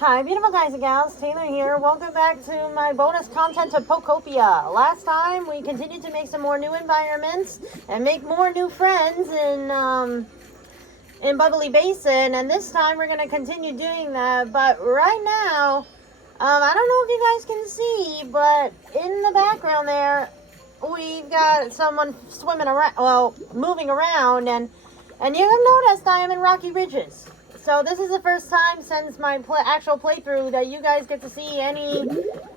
Hi, beautiful guys and gals. Taylor here. Welcome back to my bonus content of Pokopia. Last time, we continued to make some more new environments and make more new friends in Bubbly Basin. And this time, we're going to continue doing that. But right now, I don't know if you guys can see, but in the background there, we've got someone swimming around, well, moving around. And you have noticed I am in Rocky Ridges. So this is the first time since my actual playthrough that you guys get to see any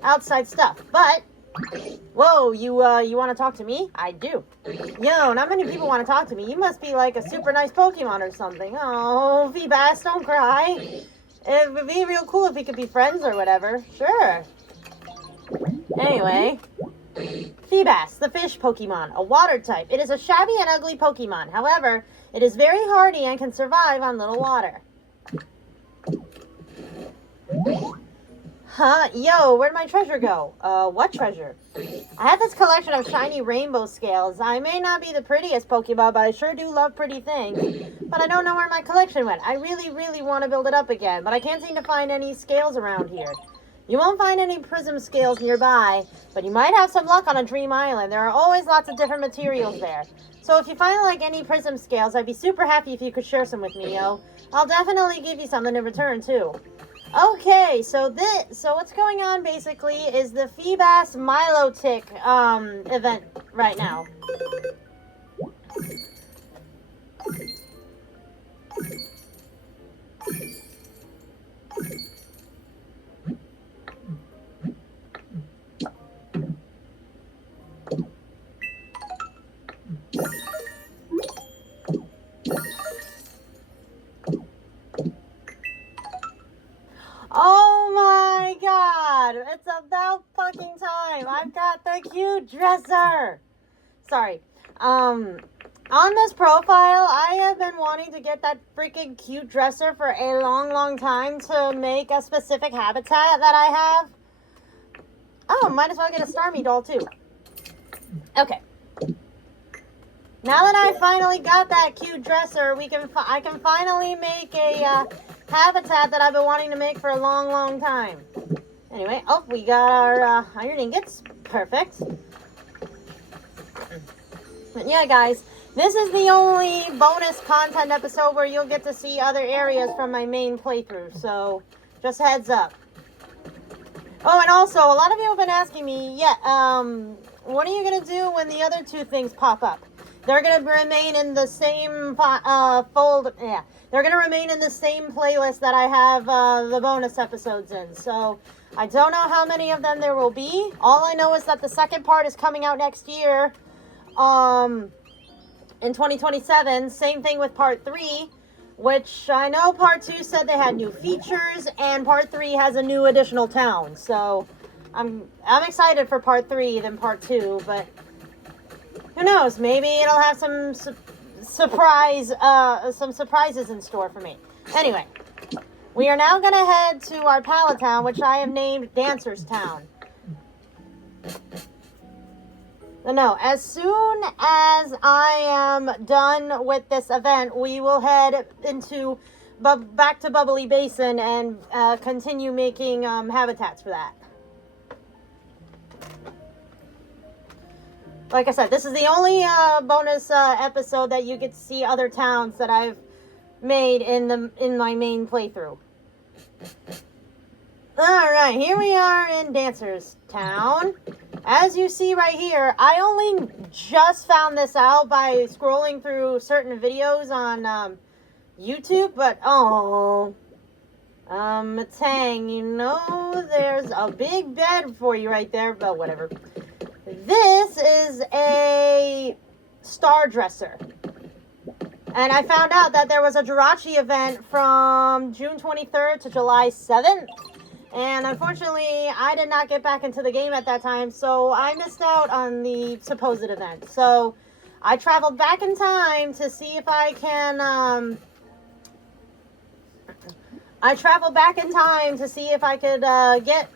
outside stuff. But, whoa, you want to talk to me? I do. Yo, not many people want to talk to me. You must be like a super nice Pokemon or something. Oh, Feebas, don't cry. It would be real cool if we could be friends or whatever. Sure. Anyway, Feebas, the fish Pokemon, a water type. It is a shabby and ugly Pokemon. However, it is very hardy and can survive on little water. Huh? Yo, where'd my treasure go? What treasure? I have this collection of shiny rainbow scales. I may not be the prettiest Pokemon, but I sure do love pretty things. But I don't know where my collection went. I really want to build it up again, but I can't seem to find any scales around here. You won't find any prism scales nearby, but you might have some luck on a dream island. There are always lots of different materials there. So if you find like any prism scales, I'd be super happy if you could share some with me, yo. I'll definitely give you something in return too. Okay, so what's going on basically is the Feebas Milotic event right now. Oh my god, it's about fucking time. I've got the cute dresser. Sorry. On this profile, I have been wanting to get that freaking cute dresser for a long time to make a specific habitat that I have. Oh, might as well get a Starmie doll too. Okay. Now that I finally got that cute dresser, I can finally make a habitat that I've been wanting to make for a long time. Anyway, oh, we got our iron ingots. Perfect. But yeah, guys, this is the only bonus content episode where you'll get to see other areas from my main playthrough. So, just heads up. Oh, and also, a lot of you have been asking me, what are you going to do when the other two things pop up? They're going to remain in the same they're going to remain in the same playlist that I have the bonus episodes in. So, I don't know how many of them there will be. All I know is that the second part is coming out next year, in 2027. Same thing with part 3, which I know part 2 said they had new features, and part 3 has a new additional town. So, I'm excited for part 3 than part 2, but who knows? Maybe it'll have some surprises in store for me. Anyway, we are now going to head to our pallet town, which I have named Dancer's Town. No, as soon as I am done with this event, we will head back to Bubbly Basin and continue making habitats for that. Like I said, this is the only bonus episode that you get to see other towns that I've made in my main playthrough. Alright, here we are in Dancer's Town. As you see right here, I only just found this out by scrolling through certain videos on YouTube, but Tang, you know there's a big bed for you right there, but whatever. This is a star dresser. And I found out that there was a Jirachi event from June 23rd to July 7th. And unfortunately, I did not get back into the game at that time, so I missed out on the supposed event. So I traveled back in time to see if I can, get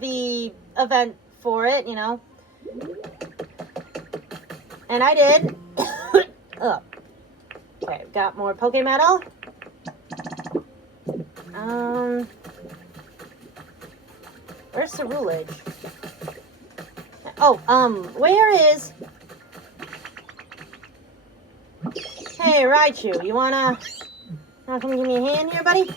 the event for it, you know. And I did. Okay, got more Pokemetal. Where's Cerulege? Oh, where is... Hey, Raichu, you wanna come give me a hand here, buddy?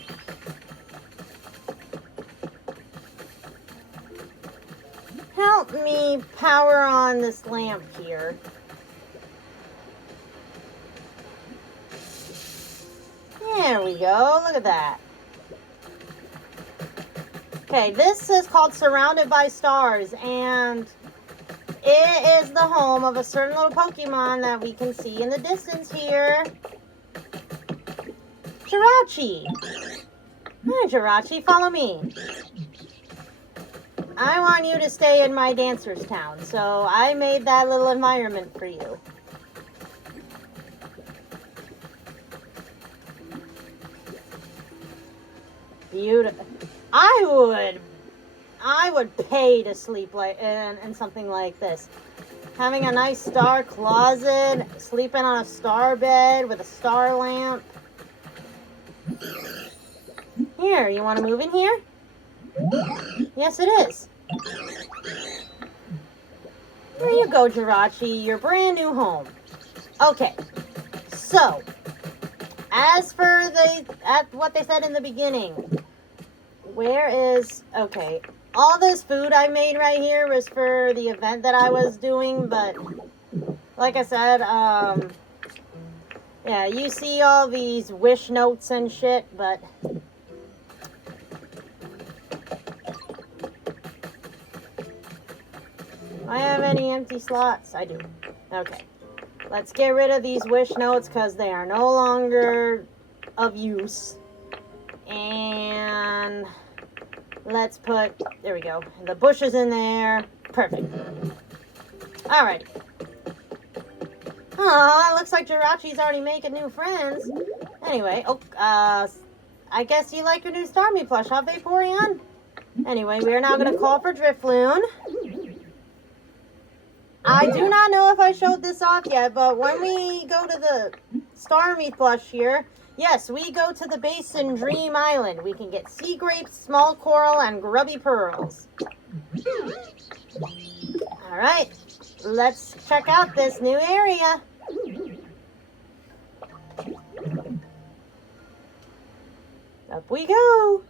Help me power on this lamp here. There we go, look at that. Okay, this is called Surrounded by Stars, and it is the home of a certain little Pokemon that we can see in the distance here. Jirachi! Hi, Jirachi, follow me. I want you to stay in my Dancer's Town, so I made that little environment for you. Beautiful. I would pay to sleep like in something like this. Having a nice star closet, sleeping on a star bed with a star lamp. Here, you want to move in here? Yes, it is. There you go, Jirachi, your brand new home. Okay, so as for what they said in the beginning, where is, okay, all this food I made right here was for the event that I was doing, but like I said, yeah, you see all these wish notes and shit, but do I have any empty slots? I do. Okay. Let's get rid of these wish notes because they are no longer of use. And let's put, there we go, the bushes in there. Perfect. Alrighty. Aw, looks like Jirachi's already making new friends. Anyway, I guess you like your new Starmie plush, huh, Vaporeon? Anyway, we are now going to call for Drifloon. I do not know if I showed this off yet, but when we go to the Starmie plush here, yes, we go to the Basin Dream Island. We can get sea grapes, small coral, and grubby pearls. Alright, let's check out this new area. Up we go.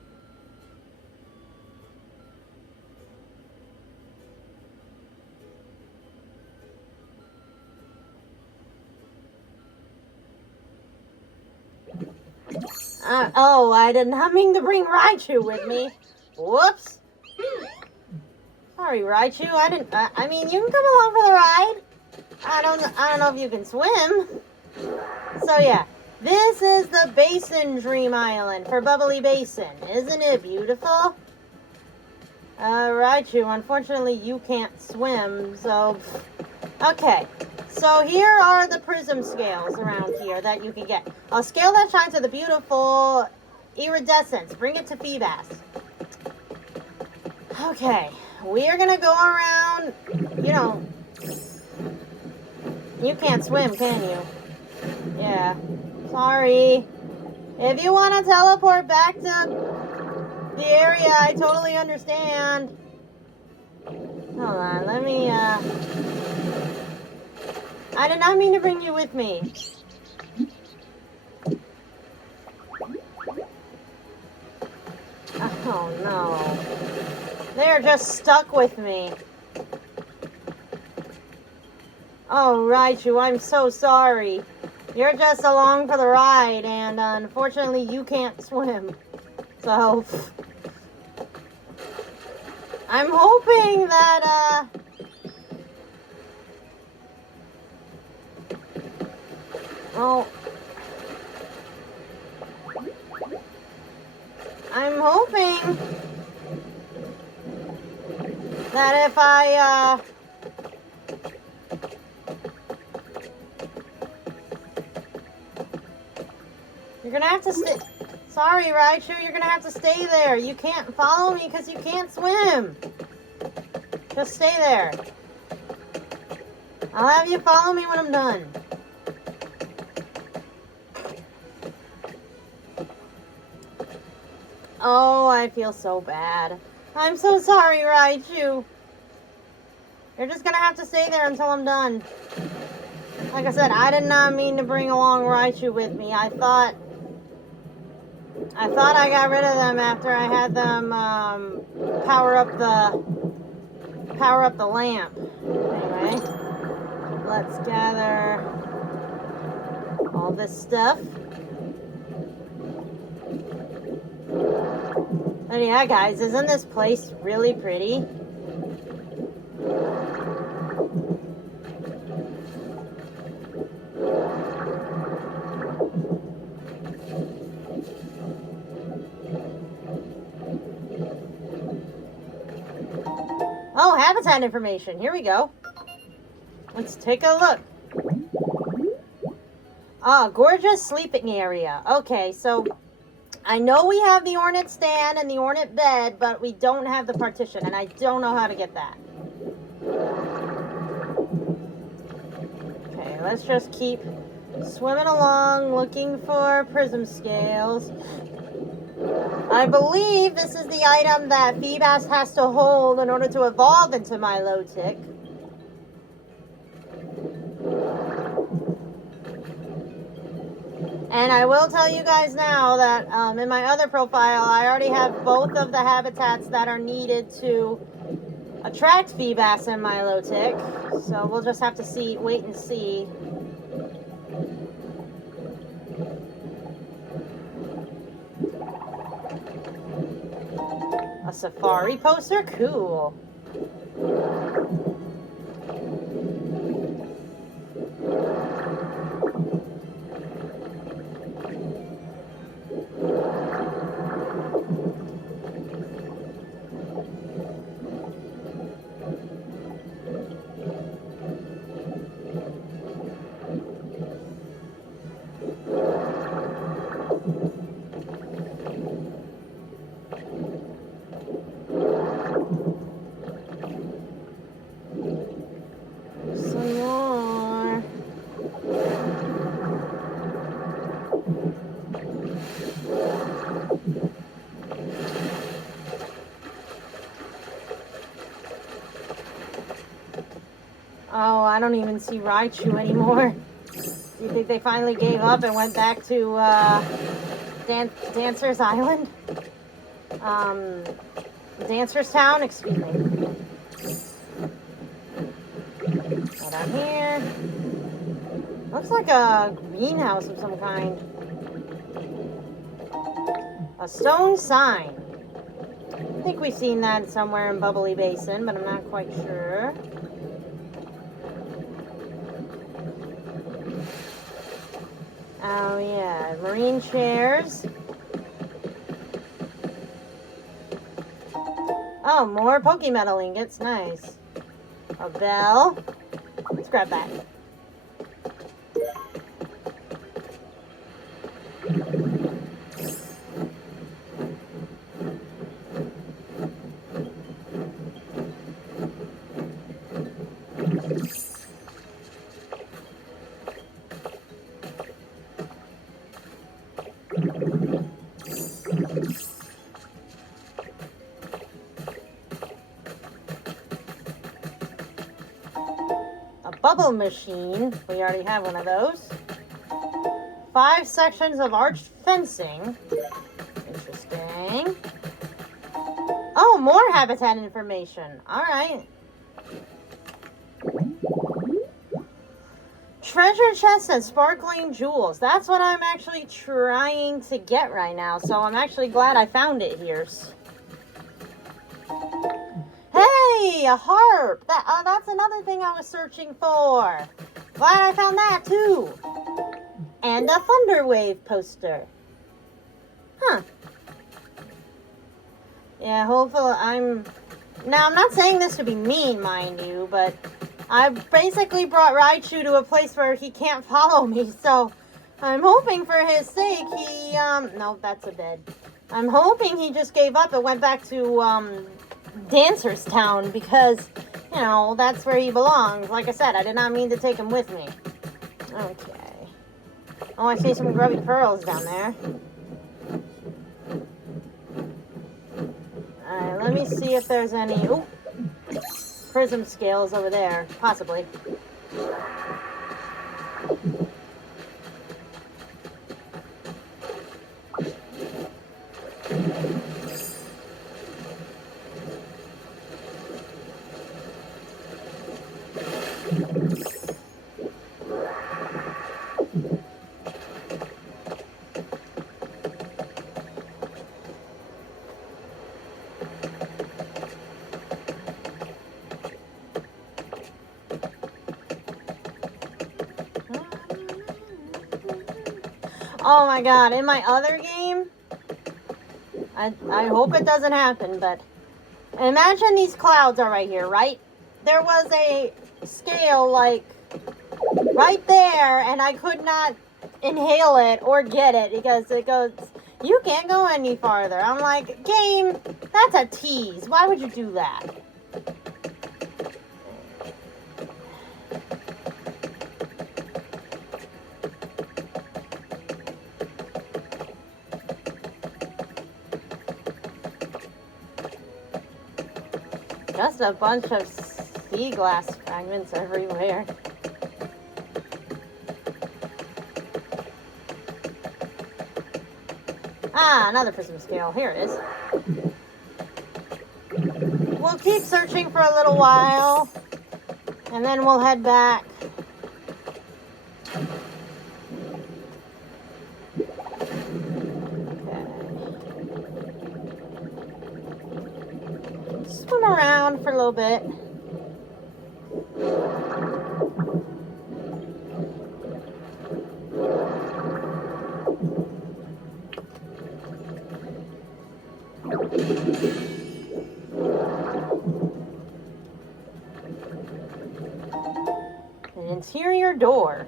Oh, I did not mean to bring Raichu with me. Whoops. Sorry, Raichu. I mean, you can come along for the ride. I don't know if you can swim. So yeah, this is the Basin Dream Island for Bubbly Basin. Isn't it beautiful? Raichu, unfortunately you can't swim, so okay. So here are the prism scales around here that you can get. A scale that shines with a beautiful iridescence. Bring it to Feebas. Okay, we are going to go around, you can't swim, can you? Yeah, sorry. If you want to teleport back to the area, I totally understand. Hold on, let me, I did not mean to bring you with me. Oh no. They're just stuck with me. Oh, Raichu, I'm so sorry. You're just along for the ride, and unfortunately you can't swim. So, I'm hoping that, well, I'm hoping that if I, you're gonna have to stay, sorry Raichu, you're gonna have to stay there. You can't follow me because you can't swim. Just stay there. I'll have you follow me when I'm done. Oh, I feel so bad. I'm so sorry, Raichu. You're just gonna have to stay there until I'm done. Like I said, I did not mean to bring along Raichu with me. I thought I got rid of them after I had them power up the lamp. Anyway, let's gather all this stuff. But yeah, guys, isn't this place really pretty? Oh, habitat information. Here we go. Let's take a look. Ah, gorgeous sleeping area. Okay, so I know we have the ornate stand and the ornate bed, but we don't have the partition, and I don't know how to get that. Okay, let's just keep swimming along, looking for prism scales. I believe this is the item that Feebas has to hold in order to evolve into Milotic. And I will tell you guys now that in my other profile, I already have both of the habitats that are needed to attract Feebas and Milotic. So we'll just have to wait and see. A safari poster? Cool. Oh, I don't even see Raichu anymore. Do you think they finally gave up and went back to Dancer's Island? Dancer's Town, excuse me. Go down here. Looks like a greenhouse of some kind. A stone sign. I think we've seen that somewhere in Bubbly Basin, but I'm not quite sure. Oh yeah, marine chairs. Oh, more Pokemetal ingots, nice. A bell. Let's grab that. Bubble machine. We already have one of those. 5 sections of arched fencing. Interesting. Oh, more habitat information. Alright. Treasure chests and sparkling jewels. That's what I'm actually trying to get right now. So I'm actually glad I found it here. Hey, a harp. That's another thing I was searching for. Glad I found that too. And a Thunderwave poster. Huh. Yeah, hopefully Now, I'm not saying this to be mean, mind you, but I basically brought Raichu to a place where he can't follow me, so I'm hoping for his sake he, no, that's a bed. I'm hoping he just gave up and went back to, Dancer's Town, because, you know, that's where he belongs. Like I said, I did not mean to take him with me. Okay. Oh, I see some grubby pearls down there. Alright, let me see if there's any... Ooh, prism scales over there. Possibly. Oh my god, in my other game, I hope it doesn't happen, but imagine these clouds are right here, right? There was a scale, like, right there, and I could not inhale it or get it because it goes, you can't go any farther. I'm like, game, that's a tease. Why would you do that? Just a bunch of sea glass fragments everywhere. Ah, another prism scale. Here it is. We'll keep searching for a little while, and then we'll head back. Swim around for a little bit. An interior door.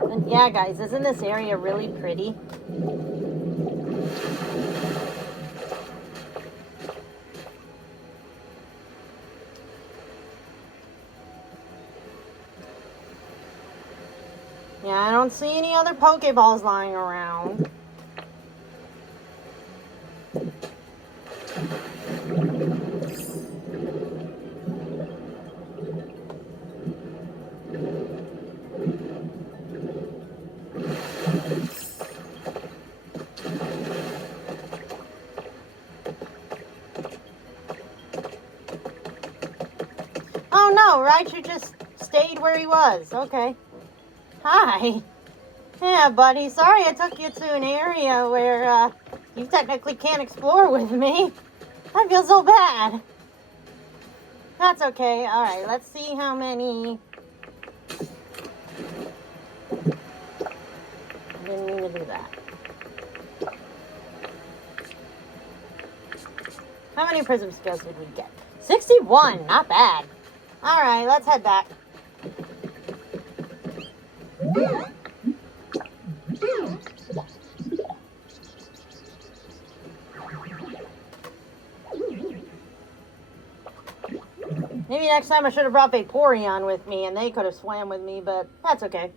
And yeah, guys, isn't this area really pretty? Yeah, I don't see any other Pokeballs lying around. Oh no, Raichu just stayed where he was. Okay. Hi. Yeah, buddy. Sorry I took you to an area where you technically can't explore with me. I feel so bad. That's okay. Alright, let's see how many... I didn't mean to do that. How many prism scales did we get? 61! Not bad. Alright, let's head back. Maybe next time I should have brought Vaporeon with me and they could have swam with me, but that's okay.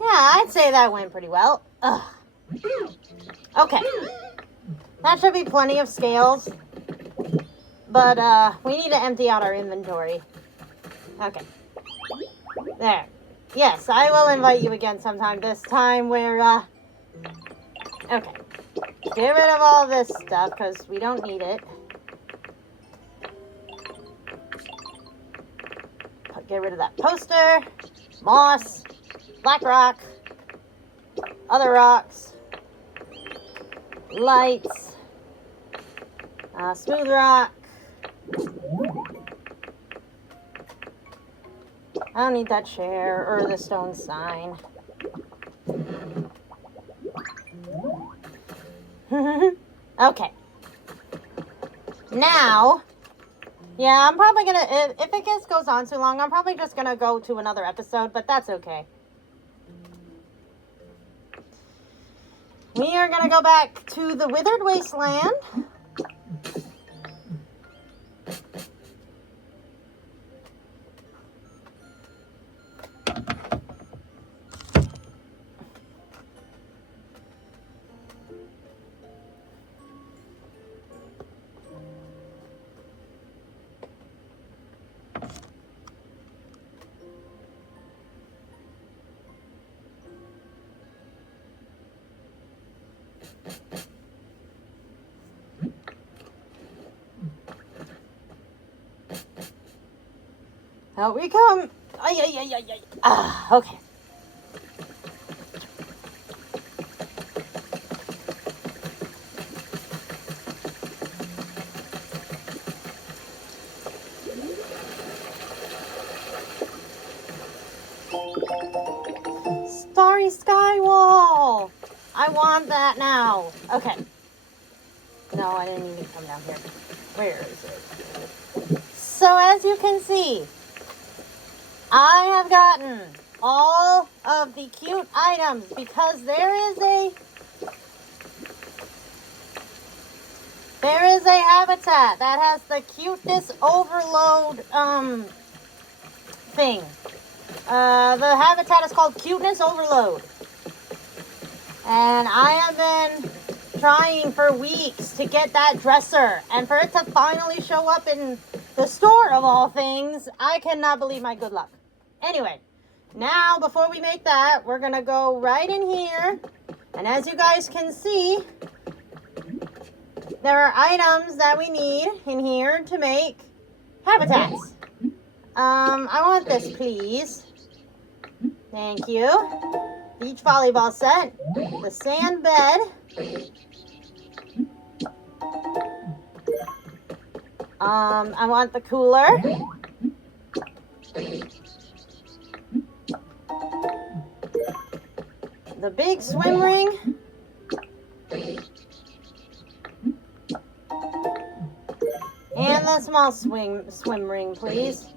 Yeah, I'd say that went pretty well. Ugh. Okay. That should be plenty of scales. But, we need to empty out our inventory. Okay. There. Yes, I will invite you again sometime. This time where, okay. Get rid of all this stuff, because we don't need it. Get rid of that poster. Moss. Black rock. Other rocks. Lights. Smooth rock. I don't need that chair or the stone sign. Okay. Now, Yeah, I'm probably gonna, if it goes on too long, I'm probably just gonna go to another episode, but that's okay. We are gonna go back to the Withered Wasteland. Out we come. Ay, ay, ay, ay, ay. Ah, okay. Starry sky wall. I want that now. Okay. No, I didn't need to come down here. Where is it? So as you can see, I have gotten all of the cute items because there is a habitat that has the cuteness overload thing. The habitat is called Cuteness Overload. And I have been trying for weeks to get that dresser, and for it to finally show up in the store of all things, I cannot believe my good luck. Anyway, now before we make that, we're gonna go right in here, and as you guys can see, there are items that we need in here to make habitats. I want this, please. Thank you. Beach volleyball set, the sand bed, I want the cooler, the big swim ring, and the small swim ring, please.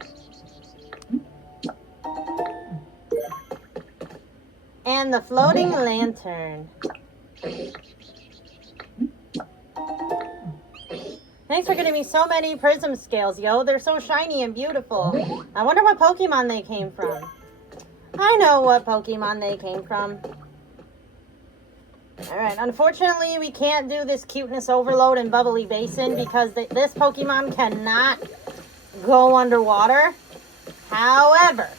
And the floating lantern. Thanks for getting me so many prism scales, yo. They're so shiny and beautiful. I wonder what Pokemon they came from. I know what Pokemon they came from. Alright, unfortunately we can't do this cuteness overload in Bubbly Basin because this Pokemon cannot go underwater. However,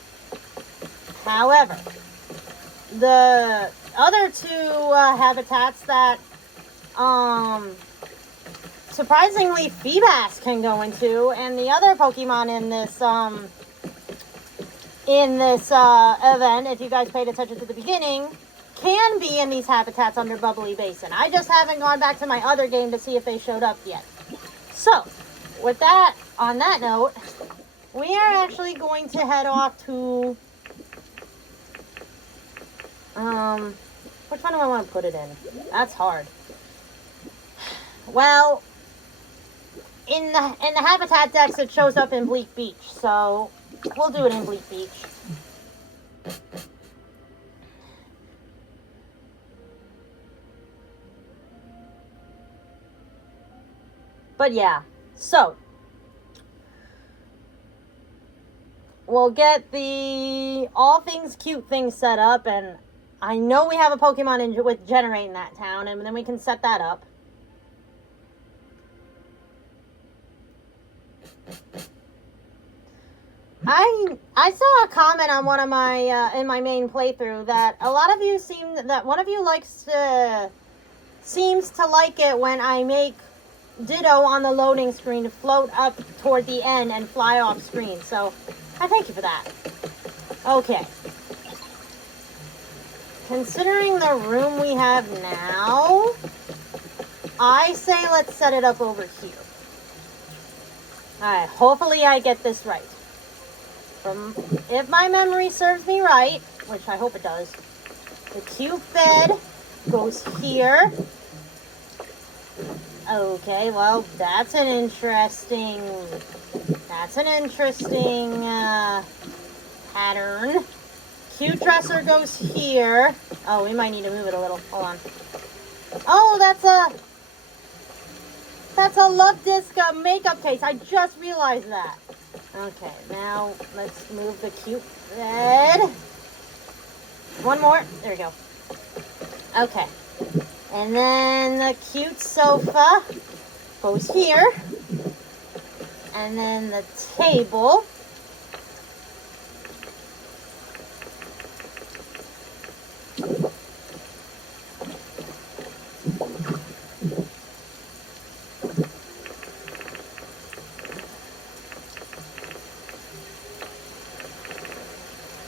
the other two habitats that surprisingly Feebas can go into, and the other Pokemon in this event, if you guys paid attention to the beginning, can be in these habitats under Bubbly Basin. I just haven't gone back to my other game to see if they showed up yet. So, with that, on that note, we are actually going to head off to which one do I want to put it in? That's hard. Well, in the habitat decks it shows up in Bleak Beach, so we'll do it in Bleak Beach. But yeah, so we'll get the all things cute thing set up, and I know we have a Pokemon with Generate in that town, and then we can set that up. I saw a comment on one of my in my main playthrough that a lot of you one of you seems to like it when I make Ditto on the loading screen to float up toward the end and fly off screen. So I thank you for that. Okay. Considering the room we have now, I say let's set it up over here. Alright, hopefully I get this right. If my memory serves me right, which I hope it does, the cube bed goes here. Okay, well, that's an interesting pattern. Cute dresser goes here. Oh, we might need to move it a little. Hold on. Oh, that's a Love Disc makeup case. I just realized that. Okay, now let's move the cute bed. One more. There we go. Okay. And then the cute sofa goes here. And then the table.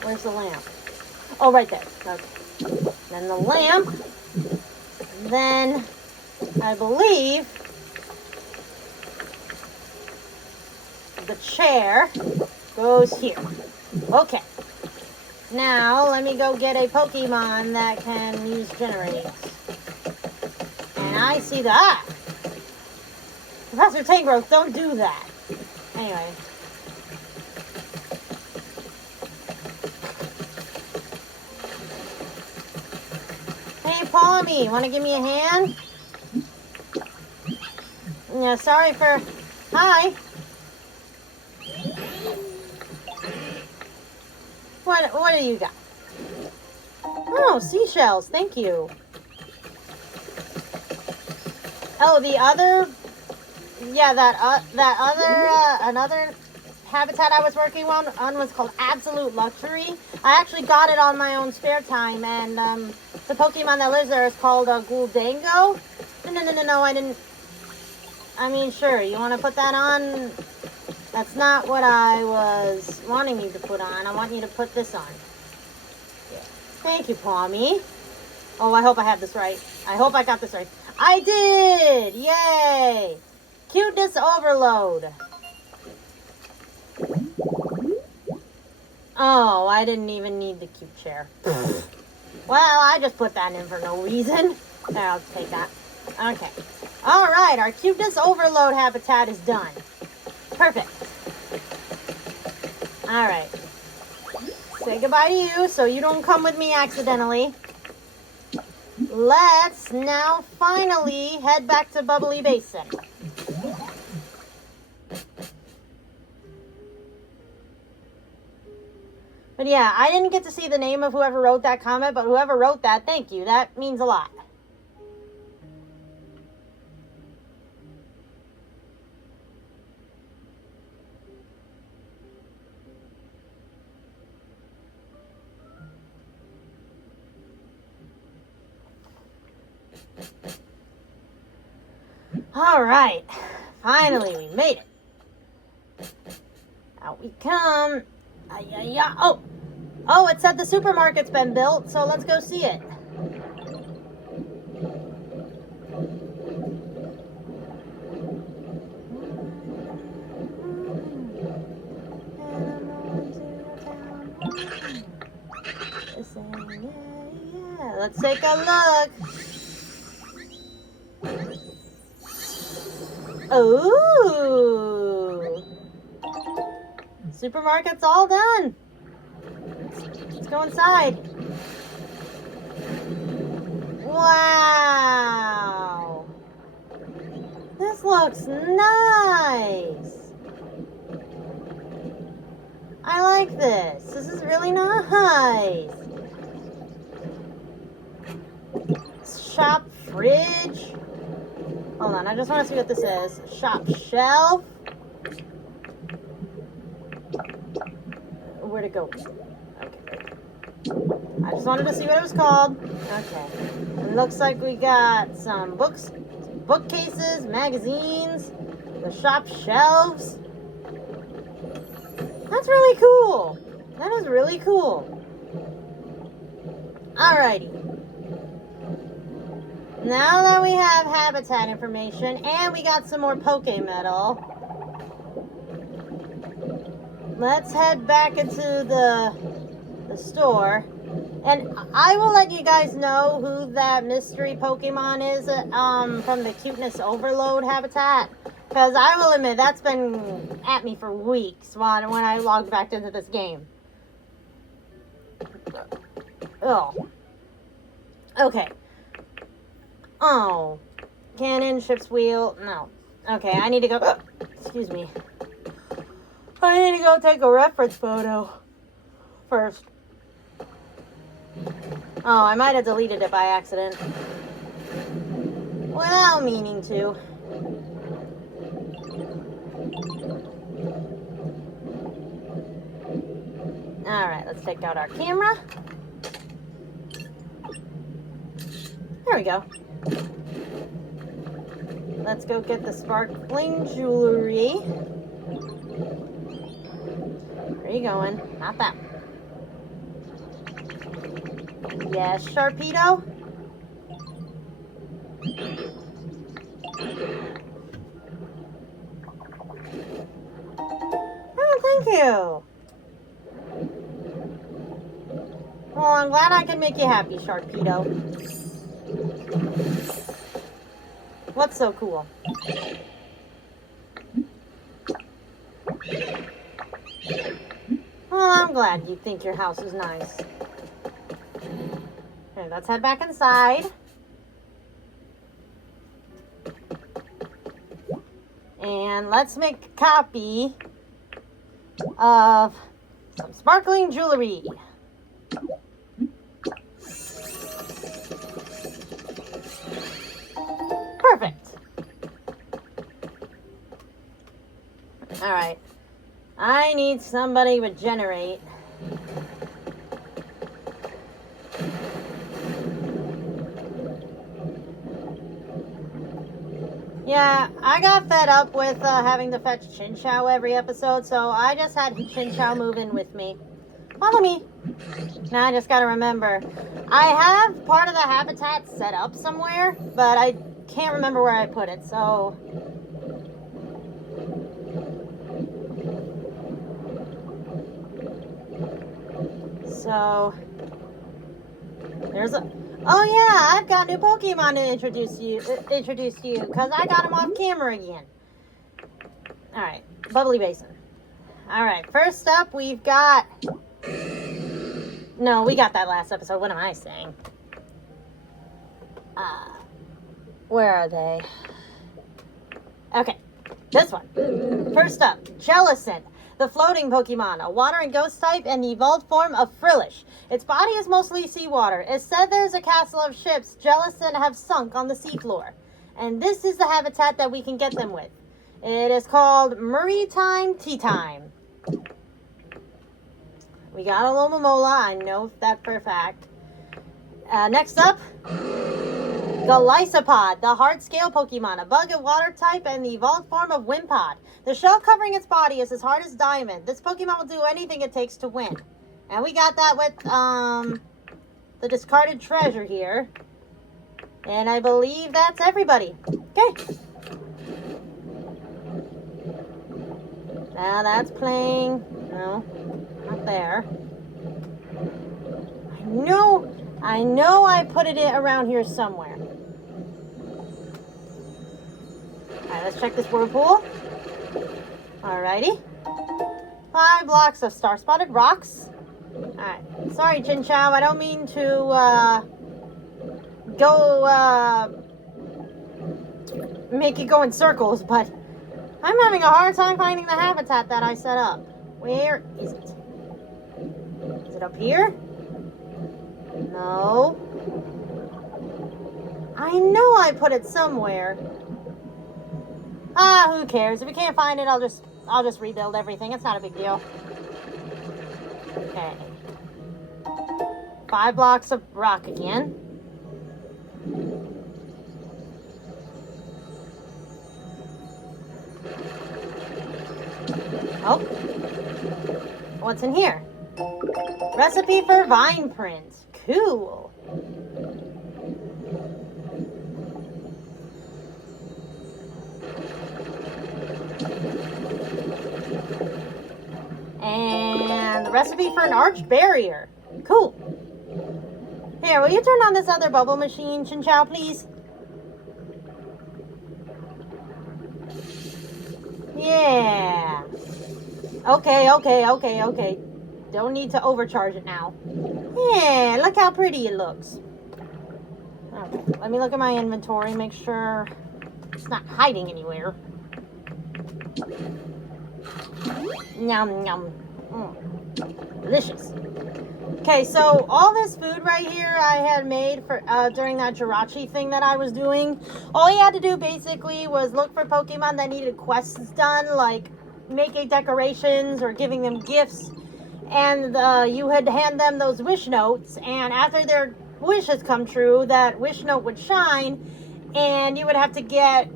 Where's the lamp? Oh, right there. Okay. Then the lamp. Then, I believe, the chair goes here. Okay. Now, let me go get a Pokemon that can use generators. And I see that. Professor Tangrowth, don't do that. Anyway. Hey, Palmy, want to give me a hand? Yeah, sorry for... Hi. What do you got? Oh, seashells. Thank you. Oh, the other... Yeah, another habitat I was working on was called Absolute Luxury. I actually got it on my own spare time, and the Pokemon that lives there is called Guldango. No, I didn't. I mean, sure, you want to put that on? That's not what I was wanting you to put on. I want you to put this on. Yeah. Thank you, Palmy. Oh, I hope I have this right. I hope I got this right. I did! Yay! Cuteness overload. Oh, I didn't even need the cute chair. Well, I just put that in for no reason. There, I'll take that. Okay. Alright, our cuteness overload habitat is done. Perfect. Alright. Say goodbye to you so you don't come with me accidentally. Let's now finally head back to Bubbly Basin. But yeah, I didn't get to see the name of whoever wrote that comment, but whoever wrote that, thank you. That means a lot. All right, finally we made it. Out we come. Oh, it said the supermarket's been built, so let's go see it. Yeah, let's take a look. Ooh. Supermarket's all done. Let's go inside. Wow. This looks nice. I like this. This is really nice. Shop fridge. Hold on, I just want to see what this is. Shop shelf. Where'd it go? Okay. I just wanted to see what it was called. Okay. It looks like we got some books, bookcases, magazines, the shop shelves. That's really cool. That is really cool. Alrighty. Now that we have habitat information and we got some more Poke Metal, let's head back into the store And I will let you guys know who that mystery Pokemon is from the Cuteness Overload habitat. Because I will admit, that's been at me for weeks when I logged back into this game. Oh. Okay. Oh. Cannon, ship's wheel. No. Okay, I need to go. Excuse me. I need to go take a reference photo first. Oh, I might have deleted it by accident. Without meaning to. Alright, let's take out our camera. There we go. Let's go get the sparkling jewelry. Where are you going? Not that one. Yes, Sharpedo. Oh, thank you. Well, I'm glad I can make you happy, Sharpedo. What's so cool? Well, I'm glad you think your house is nice. Okay, let's head back inside. And let's make a copy of some sparkling jewelry. Perfect. All right. I need somebody to generate. Yeah, I got fed up with having to fetch Chinchou every episode, so I just had Chinchou move in with me. Follow me. Now I just gotta remember. I have part of the habitat set up somewhere, but I can't remember where I put it, so... There's a... Oh yeah, I've got new Pokemon to introduce you, because I got them off camera again. Alright, Bubbly Basin. Alright, first up we've got... No, we got that last episode. What am I saying? Where are they? Okay, this one. First up, Jellicent, the floating Pokemon, a water and ghost type and the evolved form of Frillish. Its body is mostly seawater. It's said there's a castle of ships Jellicent have sunk on the seafloor. And this is the habitat that we can get them with. It is called Maritime Tea Time. We got a Lomomola, I know that for a fact. Next up, Golisopod, the hard-scale Pokemon, a bug and water type and the evolved form of Wimpod. The shell covering its body is as hard as diamond. This Pokemon will do anything it takes to win. And we got that with the discarded treasure here. And I believe that's everybody. Okay. Now that's playing. No, not there. I know I put it around here somewhere. Alright, let's check this whirlpool. Alrighty. 5 blocks of star-spotted rocks. Alright. Sorry, Chinchou. I don't mean to make it go in circles, but I'm having a hard time finding the habitat that I set up. Where is it? Is it up here? No. I know I put it somewhere. Who cares? If we can't find it, I'll just rebuild everything. It's not a big deal. Okay. 5 blocks of rock again. Oh. What's in here? Recipe for vine print. Cool. And the recipe for an arch barrier. Cool. Here, will you turn on this other bubble machine, Chin Chow, please? Yeah. Okay. Don't need to overcharge it now. Yeah, look how pretty it looks. Okay, let me look at my inventory, make sure it's not hiding anywhere. Yum, yum. Delicious. Okay, so all this food right here I had made for during that Jirachi thing that I was doing. All you had to do basically was look for Pokemon that needed quests done, like making decorations or giving them gifts. And you had to hand them those wish notes, and after their wishes come true, that wish note would shine, and you would have to get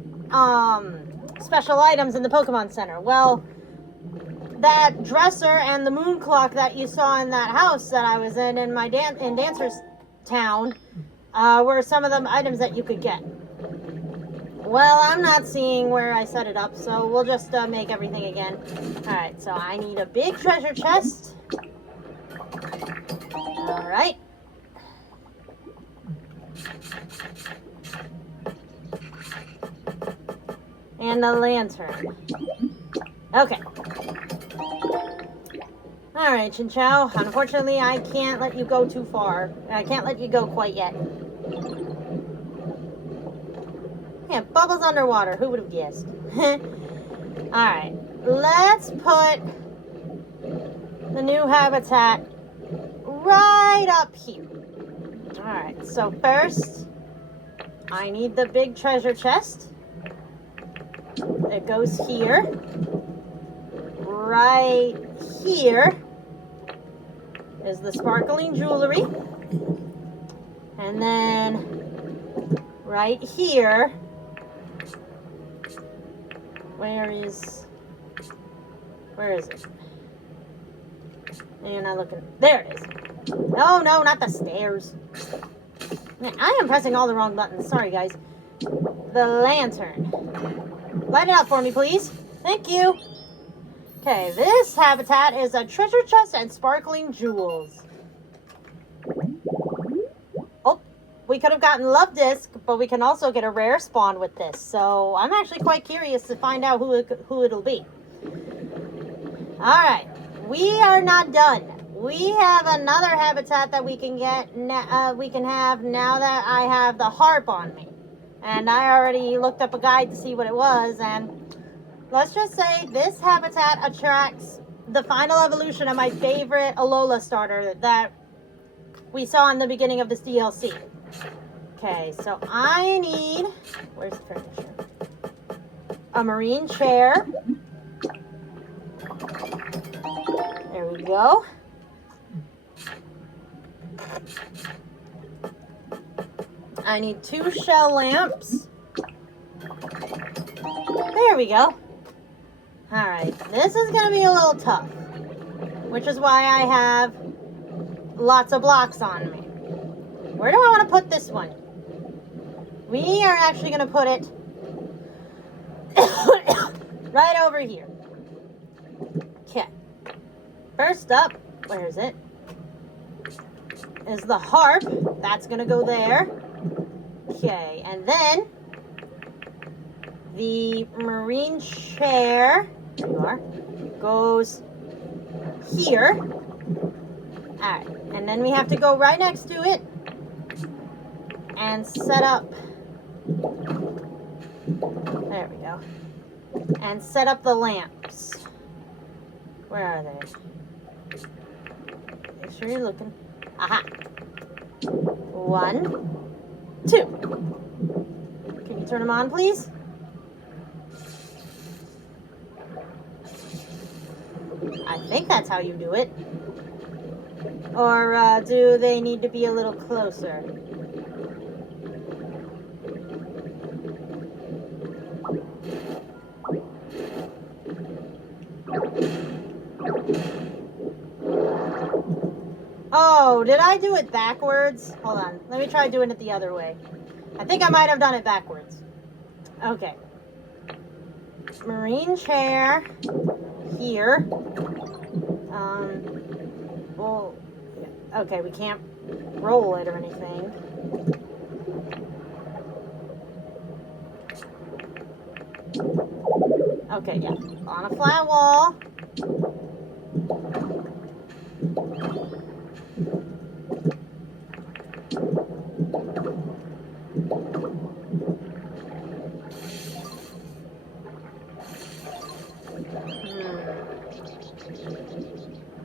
special items in the Pokemon Center. Well, that dresser and the moon clock that you saw in that house that I was in my in Dancer's Town were some of the items that you could get. Well, I'm not seeing where I set it up, so we'll just make everything again. Alright, so I need a big treasure chest. Alright. And a lantern. Okay. Alright, Chin Chow. Unfortunately, I can't let you go too far. I can't let you go quite yet. Yeah, bubbles underwater. Who would have guessed? Alright. Let's put the new habitat right up here. Alright, so first, I need the big treasure chest. It goes here. Right here is the sparkling jewelry. And then right here, where is it? You're not looking. There it is. No, not the stairs. Man, I am pressing all the wrong buttons. Sorry, guys. The lantern. Light it up for me, please. Thank you. Okay, this habitat is a treasure chest and sparkling jewels. Oh, we could have gotten Love Disc, but we can also get a rare spawn with this. So I'm actually quite curious to find out who it'll be. Alright, we are not done. We have another habitat that we can get. We can have now that I have the harp on me. And I already looked up a guide to see what it was, and let's just say this habitat attracts the final evolution of my favorite Alola starter that we saw in the beginning of this DLC. Okay, so I need, where's the furniture? A marine chair. There we go. I need 2 shell lamps. There we go. Alright, this is going to be a little tough, which is why I have lots of blocks on me. Where do I want to put this one? We are actually going to put it right over here. Okay. First up, where is it? Is the harp. That's going to go there. Okay, and then the marine chair, there you are, goes here. Alright, and then we have to go right next to it and set up, there we go, and set up the lamps. Where are they? Make sure you're looking. Aha! 1, 2. Can you turn them on, please? I think that's how you do it. Or do they need to be a little closer? Oh, did I do it backwards? Hold on. Let me try doing it the other way. I think I might have done it backwards. Okay. Marine chair here. Well, okay, we can't roll it or anything. Okay, yeah. On a flat wall.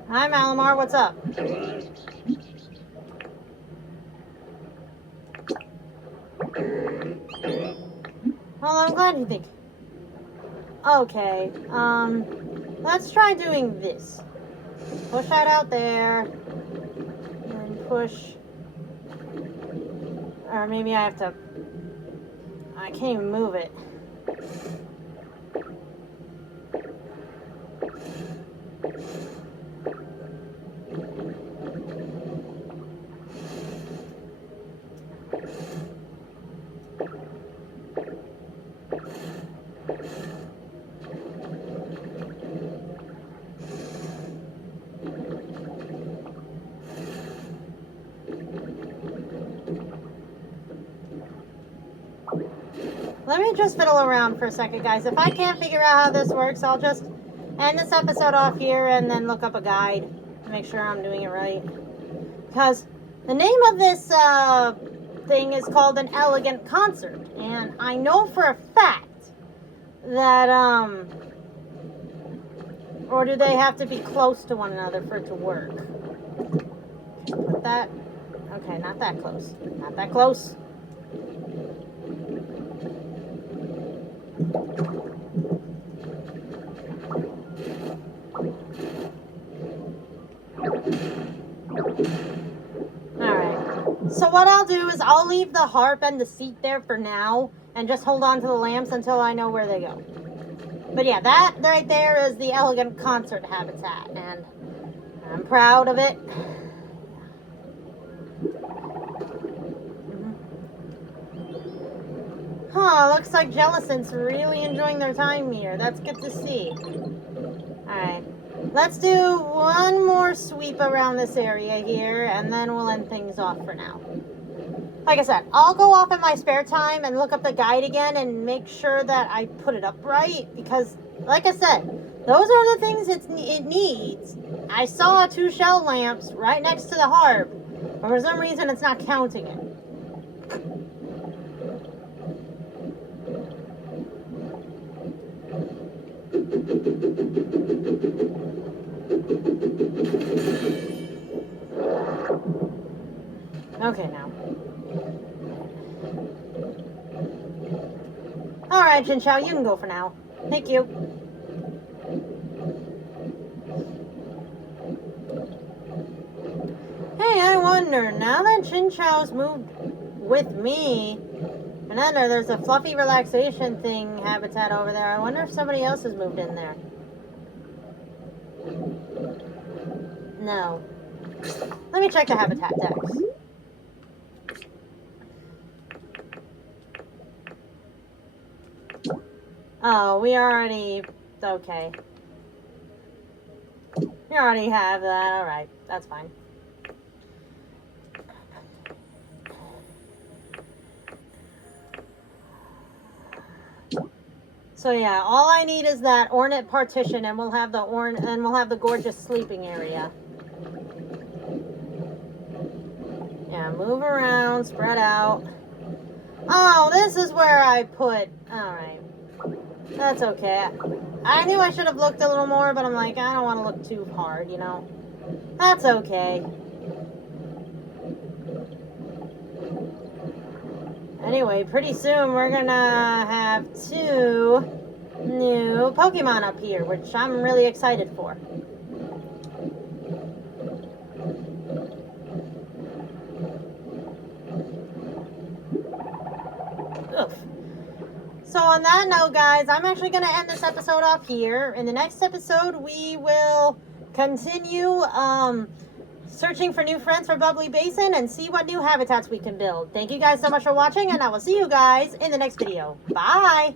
Hi, Malamar. What's up? Well, I'm glad you think. Okay, let's try doing this. Push that out there. And push. Or maybe I have to... I can't even move it. Let me just fiddle around for a second, guys. If I can't figure out how this works, I'll just end this episode off here and then look up a guide to make sure I'm doing it right. Because the name of this thing is called an elegant concert. And I know for a fact that, or do they have to be close to one another for it to work? Okay, put that, okay, not that close. Not that close. Alright, so what I'll do is I'll leave the harp and the seat there for now and just hold on to the lamps until I know where they go. But yeah, that right there is the elegant concert habitat, and I'm proud of it. Huh, looks like Jellicent's really enjoying their time here. That's good to see. Alright, let's do one more sweep around this area here, and then we'll end things off for now. Like I said, I'll go off in my spare time and look up the guide again and make sure that I put it up right, because, like I said, those are the things it needs. I saw 2 shell lamps right next to the harp, but for some reason it's not counting it. Okay, now. Alright, Jinchao, you can go for now. Thank you. Hey, I wonder, now that Jinchao's moved with me, and then there's a fluffy relaxation thing habitat over there, I wonder if somebody else has moved in there. No. Let me check the habitat text. Oh, we already... Okay. We already have that. Alright, that's fine. So yeah, all I need is that ornate partition, and we'll have the gorgeous sleeping area. Yeah, move around, spread out. Oh, this is where I put... Alright. That's okay. I knew I should have looked a little more, but I'm like, I don't want to look too hard, you know? That's okay. Anyway, pretty soon we're gonna have 2 new Pokemon up here, which I'm really excited for. Oof. So on that note, guys, I'm actually going to end this episode off here. In the next episode, we will continue searching for new friends for Bubbly Basin and see what new habitats we can build. Thank you guys so much for watching, and I will see you guys in the next video. Bye!